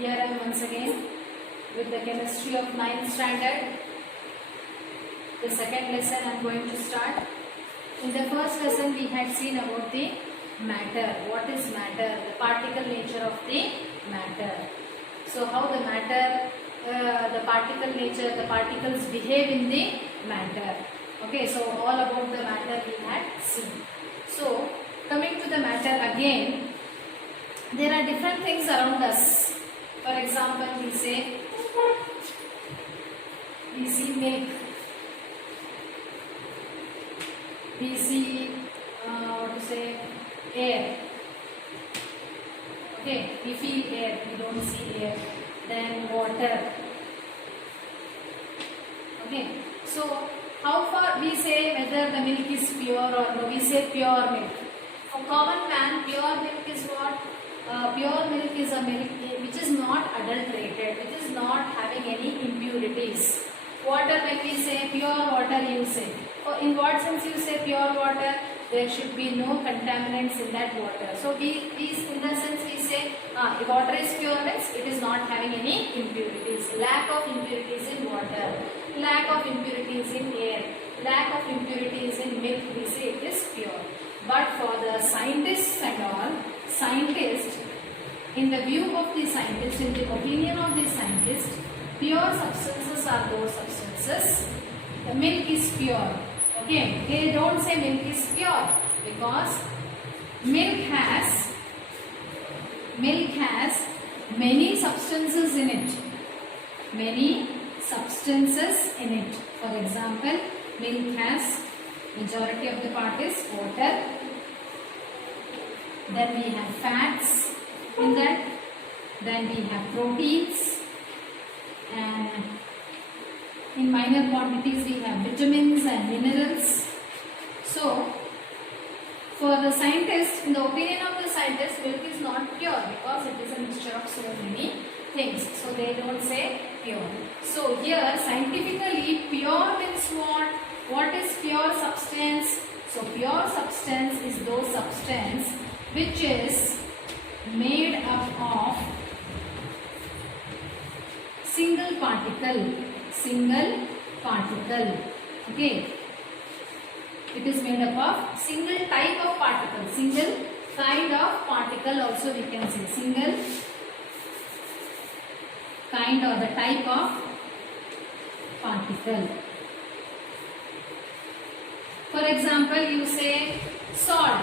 Here I am once again with the chemistry of 9th standard. The second lesson I am going to start. In the first lesson we had seen about the matter. What is matter? The particle nature of the matter. So how the matter, the particle nature, the particles behave in the matter. Okay, so all about the matter we had seen. So coming to the matter again, there are different things around us. For example, we see milk, we see air. Okay, we feel air, we don't see air. Then water. Okay, so how far we say whether the milk is pure or no? We say pure milk. For common man, pure milk is what? Pure milk is a milk which is not adulterated, which is not having any impurities. Water, when we say pure water, you say. In what sense you say pure water? There should be no contaminants in that water. So we in the sense we say if water is pure means it is not having any impurities. Lack of impurities in water, lack of impurities in air, lack of impurities in milk, we say it is pure. But for the scientists and all, scientists, in the view of the scientist, in the opinion of the scientist, pure substances are those substances. The milk is pure. Okay, they don't say milk is pure because milk has many substances in it. Many substances in it. For example, milk has majority of the part is water. Then we have fats in that. Then we have proteins. And in minor quantities we have vitamins and minerals. So, for the scientist, in the opinion of the scientist, milk is not pure because it is a mixture of so many things. So, they don't say pure. So, here scientifically pure means what? What is pure substance? So, pure substance is those substance which is made up of single particle. Okay, it is made up of single type of particle, single kind of particle also we can say, single kind or the type of particle. For example, you say salt.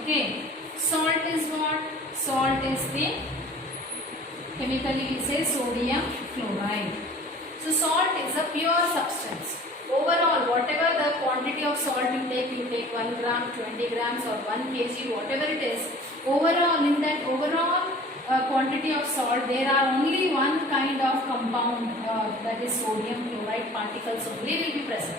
Okay, salt is what? Salt is the, chemically we say sodium chloride. So salt is a pure substance. Overall, whatever the quantity of salt you take 1 gram, 20 grams or 1 kg, whatever it is, overall in that overall quantity of salt, there are only one kind of compound that is sodium chloride particles only will be present.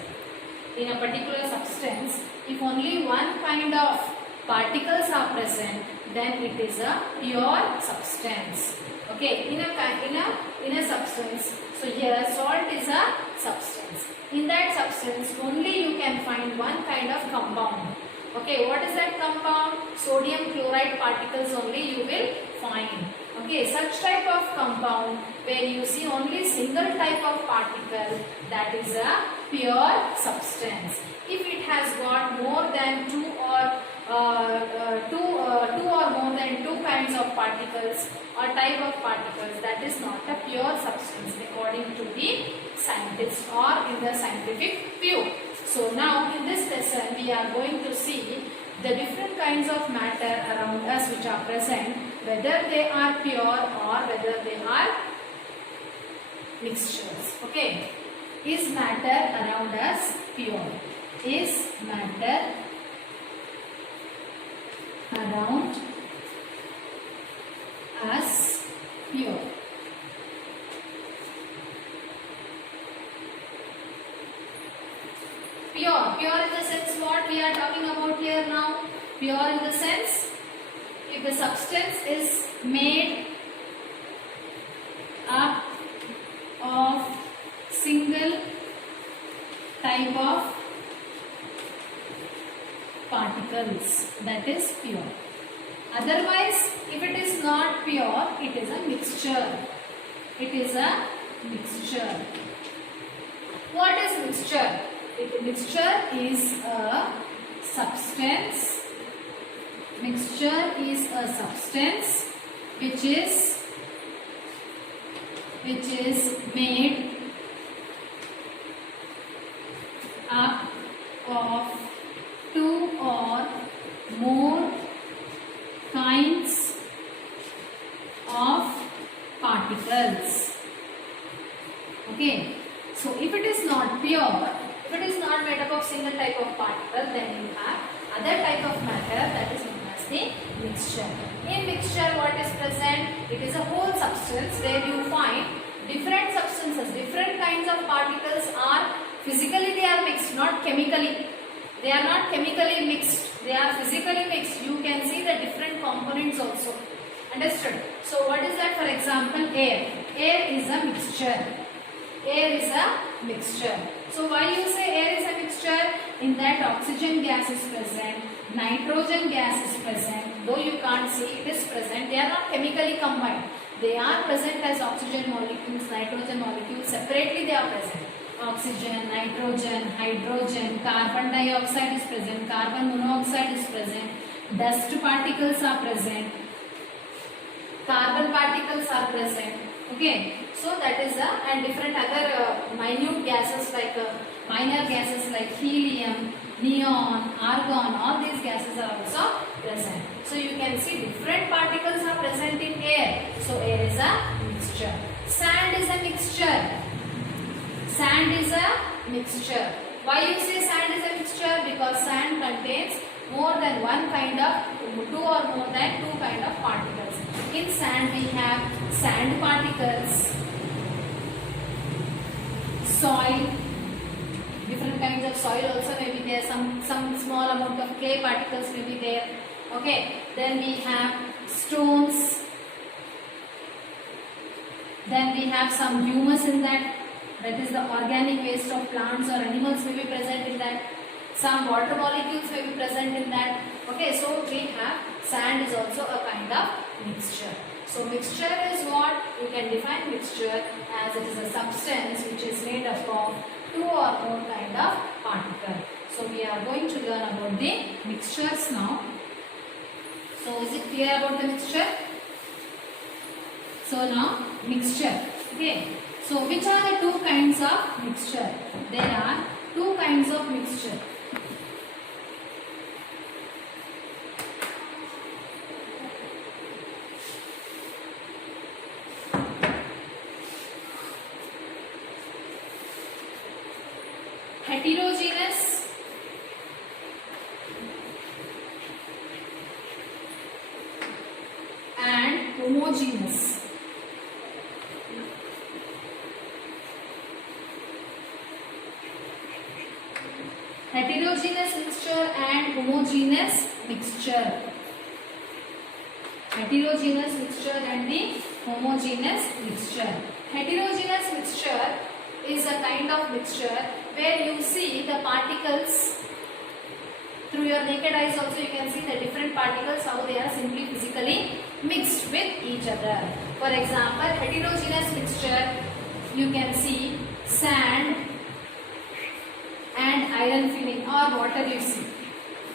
In a particular substance, if only one kind of particles are present, then it is a pure substance. Okay, in a substance. So here salt is a substance. In that substance only you can find one kind of compound. Okay, what is that compound? Sodium chloride particles only you will find. Okay, such type of compound where you see only single type of particle, that is a pure substance. If it has got more than two or more than two kinds of particles or type of particles, that is not a pure substance according to the scientist or in the scientific view. So now in this lesson we are going to see the different kinds of matter around us which are present, whether they are pure or whether they are mixtures. Okay, is matter around us pure? Is matter around us pure? Pure in the sense what we are talking about here now? Pure in the sense if the substance is made up of single type of particles, that is pure. Otherwise, if it is not not pure, it is a mixture. It is a mixture. What is mixture? Mixture is a substance. Mixture is a substance which is made up of two or more kinds of particles. Okay, so if it is not pure, if it is not made up of single type of particle, then you have other type of matter that is known as the mixture. In mixture, what is present? It is a whole substance where you find different substances, different kinds of particles are physically they are mixed, not chemically. They are not chemically mixed, they are physically mixed. You can see the different components also. Understood? So what is that? For example, air. Air is a mixture. Air is a mixture. So why you say air is a mixture? In that oxygen gas is present, nitrogen gas is present. Though you can't see, it is present. They are not chemically combined. They are present as oxygen molecules, nitrogen molecules. Separately they are present. Oxygen, nitrogen, hydrogen, carbon dioxide is present, carbon monoxide is present, dust particles are present, carbon particles are present. Okay, so that is and different other minute gases like minor gases like helium, neon, argon, all these gases are also present. So you can see different particles are present in air. So air is a mixture. Sand is a mixture. Sand is a mixture. Why you say sand is a mixture? Because sand contains more than one kind of, two or more than two kind of particles. In sand we have sand particles, soil, different kinds of soil also may be there, some small amount of clay particles may be there. Okay, then we have stones, then we have some humus in that. That is the organic waste of plants or animals may be present in that. Some water molecules may be present in that. Okay, so we have sand is also a kind of mixture. So mixture is what? You can define mixture as it is a substance which is made up of two or more kind of particle. So we are going to learn about the mixtures now. So is it clear about the mixture? So now mixture. Okay. So which are the two kinds of mixture? There are two kinds of mixture. Heterogeneous and homogeneous. Heterogeneous mixture and homogeneous mixture. Heterogeneous mixture and the homogeneous mixture. Heterogeneous mixture is a kind of mixture where you see the particles through your naked eyes also you can see the different particles how they are simply physically mixed with each other. For example, heterogeneous mixture you can see sand and iron filling or water you see.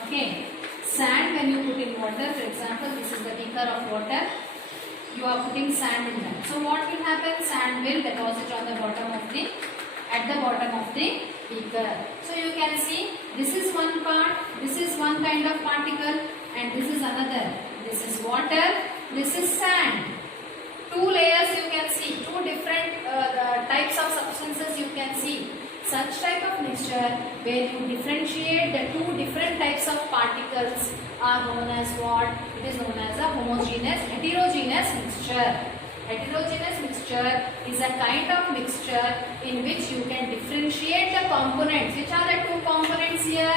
Okay, sand when you put in water, for example this is the beaker of water, you are putting sand in that. So what will happen? Sand will deposit on the bottom of the, at the bottom of the beaker. So you can see this is one part, this is one kind of particle and this is another. This is water, this is sand. Two layers you can see, two different types of substances you can see. Such type of mixture where you differentiate the two different types of particles are known as what? It is known as a homogeneous, heterogeneous mixture. Heterogeneous mixture is a kind of mixture in which you can differentiate the components. Which are the two components here?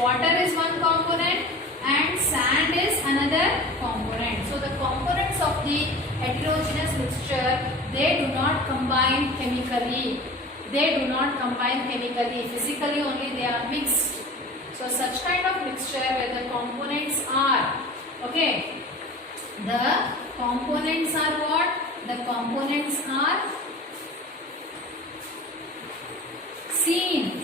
Water is one component and sand is another component. So the components of the heterogeneous mixture, they do not combine chemically. They do not combine chemically, physically only they are mixed. So such kind of mixture where the components are, okay, the components are what? The components are seen.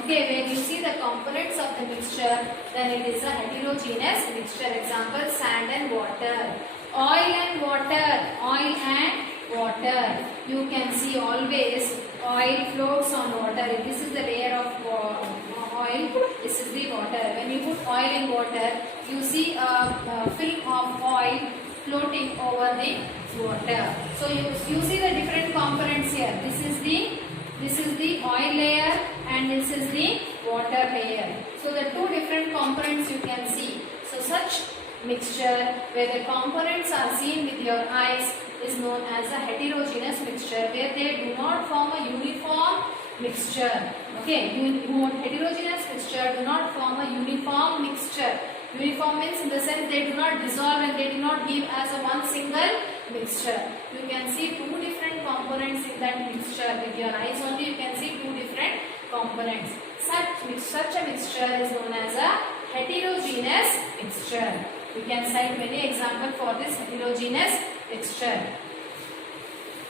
Okay, when you see the components of the mixture, then it is a heterogeneous mixture. Example, sand and water, oil and water, oil and water. You can see always oil floats on water. This is the layer of oil, this is the water. When you put oil in water, you see a film of oil floating over the water. So you see the different components here. This is the oil layer and this is the water layer. So the two different components you can see. So such mixture where the components are seen with your eyes is known as a heterogeneous mixture, where they do not form a uniform mixture. Okay, heterogeneous mixture do not form a uniform mixture. Uniform means in the sense they do not dissolve and they do not give as a one single mixture. You can see two different components in that mixture. With your eyes only you can see two different components. Such a mixture is known as a heterogeneous mixture. You can cite many examples for this heterogeneous mixture.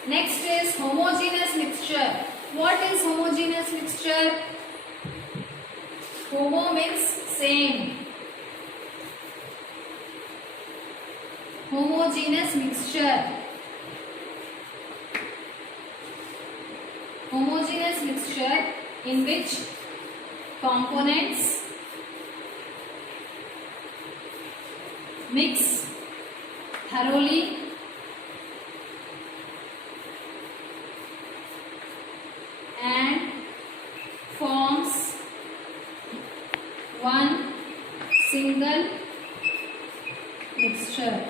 Next is homogeneous mixture. What is homogeneous mixture? Homo means same. Homogeneous mixture. Homogeneous mixture in which components mix thoroughly and forms one single mixture.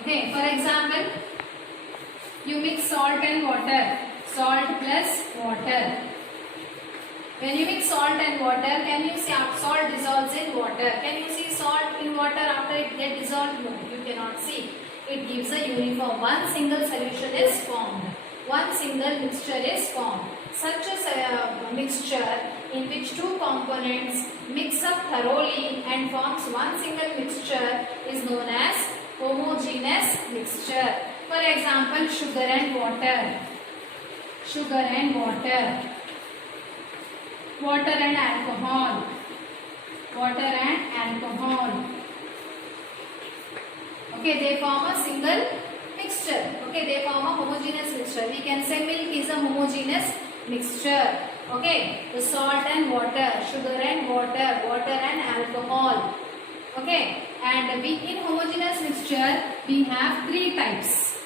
Okay, for example, you mix salt and water, salt plus water. When you mix salt and water, can you see salt dissolves in water? Can you see salt in water after it gets dissolved? No, you cannot see. It gives a uniform. One single solution is formed. One single mixture is formed. Such a mixture in which two components mix up thoroughly and forms one single mixture is known as homogeneous mixture. For example, sugar and water. Sugar and water. Water and alcohol. Water and alcohol. Okay, they form a single mixture. Okay, they form a homogeneous mixture. We can say milk is a homogeneous mixture. Okay, the salt and water, sugar and water, water and alcohol. Okay, and in homogeneous mixture we have three types.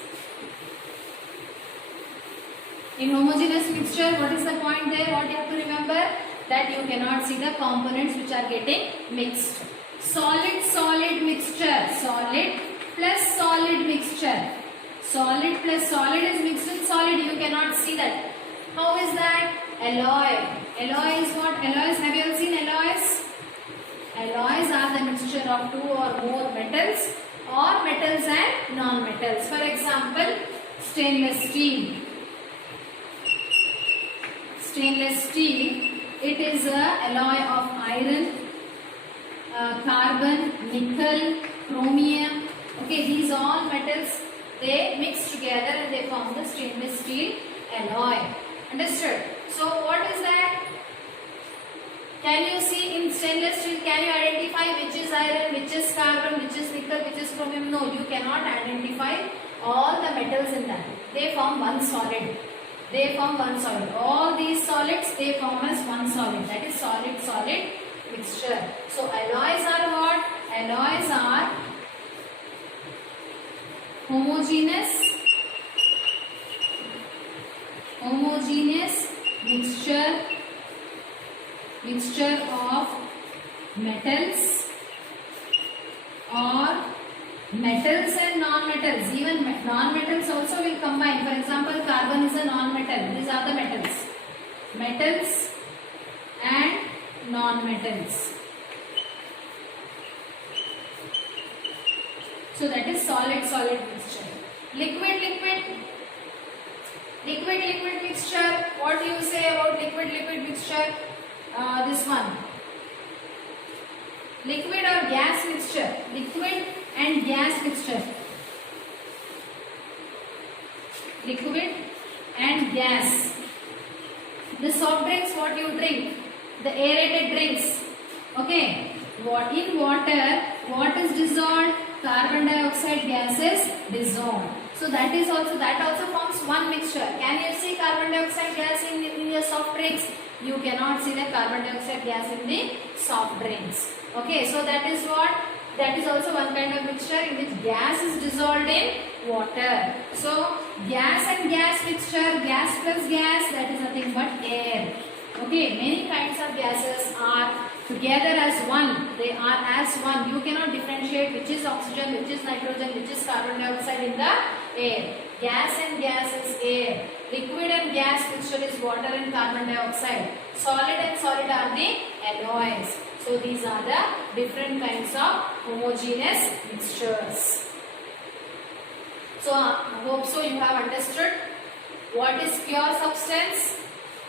In homogeneous mixture, what is the point there? What you have to remember? That you cannot see the components which are getting mixed. Solid mixture. Solid plus solid mixture. Solid plus solid is mixed with solid. You cannot see that. How is that? Alloy. Alloy is what? Alloys. Have you ever seen alloys? Alloys are the mixture of two or more metals or metals and non-metals. For example, stainless steel. Stainless steel, it is a alloy of iron, carbon, nickel, chromium. Okay, these all metals, they mix together and they form the stainless steel alloy. Understood? So what is that? Can you see in stainless steel, can you identify which is iron, which is carbon, which is nickel, which is chromium? No, you cannot identify all the metals in that. They form one solid. They form one solid. All these solids, they form as one solid. That is solid mixture. So alloys are what? Alloys are homogeneous mixture of metals or metals and non-metals. Even non-metals also will combine. For example, carbon is a non-metal. These are the metals. Metals and non-metals. So that is solid mixture. Liquid mixture. What do you say about liquid mixture? This one. Liquid or gas mixture? Liquid and gas mixture. Liquid and gas. The soft drinks what you drink, the aerated drinks. Okay. What in water? What is dissolved? Carbon dioxide gas is dissolved. So that also forms one mixture. Can you see carbon dioxide gas in your soft drinks? You cannot see the carbon dioxide gas in the soft drinks. Okay, so that is what? That is also one kind of mixture in which gas is dissolved in water. So gas and gas mixture, gas plus gas, that is nothing but air. Okay, many kinds of gases are together as one. They are as one. You cannot differentiate which is oxygen, which is nitrogen, which is carbon dioxide in the air. Gas and gas is air. Liquid and gas mixture is water and carbon dioxide. Solid and solid are the alloys. So these are the different kinds of homogeneous mixtures. So I hope so you have understood what is pure substance.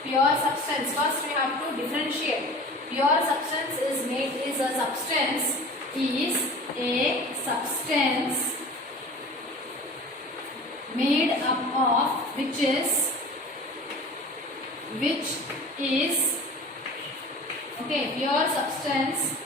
Pure substance. First we have to differentiate. Pure substance is a substance made up of which is okay, pure substance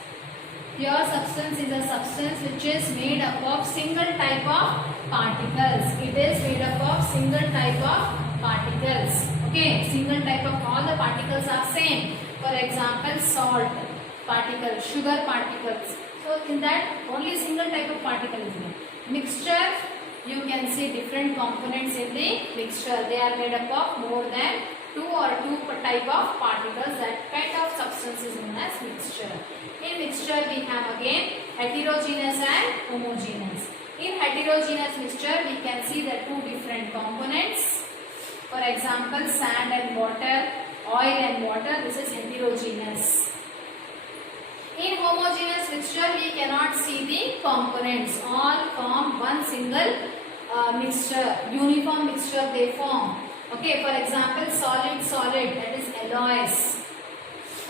is a substance which is made up of single type of particles. It is made up of single type of particles. Okay, single type of, all the particles are same. For example, salt particles, sugar particles. So in that only single type of particle is there. Mixture, you can see different components in the mixture. They are made up of more than two type of particles. That kind of substance is known as mixture. In mixture we have again heterogeneous and homogeneous. In heterogeneous mixture we can see the two different components. For example, sand and water, oil and water, this is heterogeneous. In homogeneous mixture we cannot see the components. All form one single mixture, uniform mixture they form. Okay, for example, solid, that is alloys.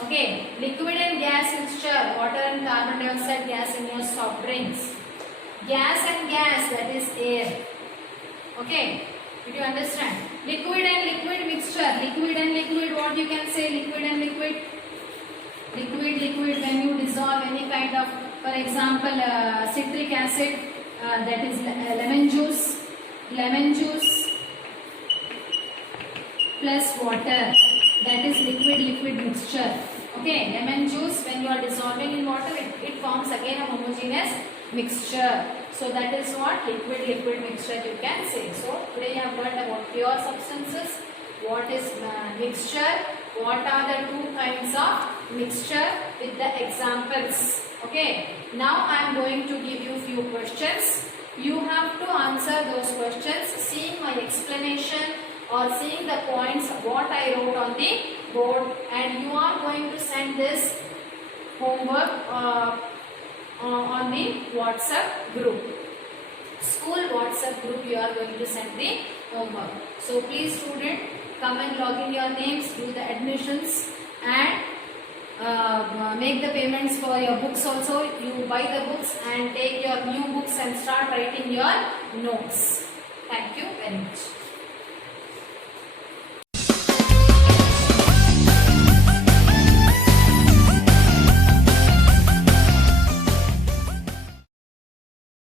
Okay, liquid and gas mixture, water and carbon dioxide gas in your soft drinks. Gas and gas, that is air. Okay, did you understand? Liquid and liquid mixture, liquid and liquid, what you can say, liquid and liquid? Liquid, when you dissolve any kind of, for example, citric acid, that is lemon juice plus water, that is liquid mixture. Okay, lemon juice, when you are dissolving in water, it forms again a homogeneous mixture. So that is what liquid mixture you can say. So today you have learned about pure substances, what is mixture, what are the two kinds of mixture with the examples. Okay, now I am going to give you few questions. You have to answer those questions seeing my explanation or seeing the points what I wrote on the board, and you are going to send this homework on the WhatsApp group. School WhatsApp group you are going to send the homework. So please student, come and log in your names, do the admissions and make the payments for your books also. You buy the books and take your new books and start writing your notes. Thank you very much.